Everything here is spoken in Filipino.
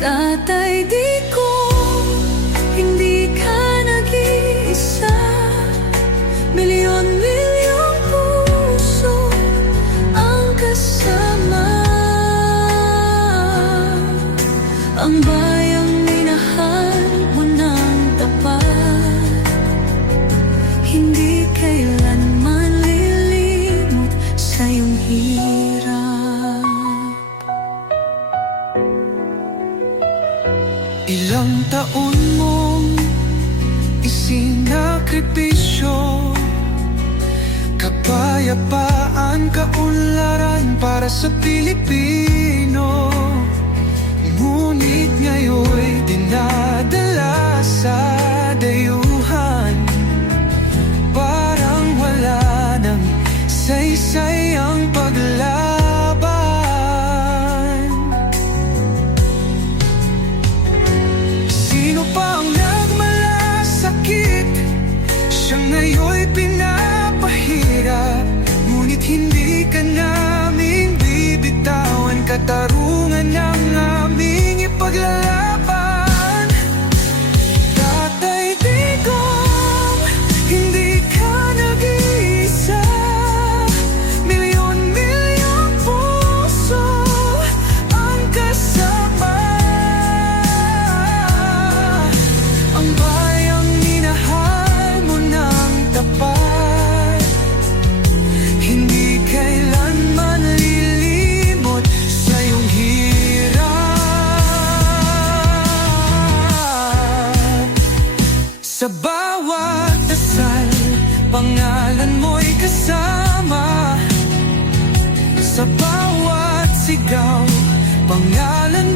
Tatay, di ko hindi ka nag-iisa. Milyon-milyong puso ang kasama. Ang bayang minahal mo ng tapat, hindi kailanman lilimot sa iyong hirap. Ilang taon mong isinakripisyo, kapayapaan, kaunlaran para sa Pilipino. Ngunit ngayon'y dinadala sa dayuhan, parang wala nang saysay ang paglaban. Sino pa ang nagmalasakit? Siya ngayon'y pinapahirap, ngunit hindi ka naming bibitawan. Katarungan ng aming ipaglalaban. Tatay Digong, hindi ka nag-iisa. Milyon-milyong puso ang kasama. Ang bayang minahal mo ng tapat, hindi kailanman lilimot sa iyong hirap. Sa bawat dasal, pangalan mo'y kasama. Sa bawat sigaw, pangalan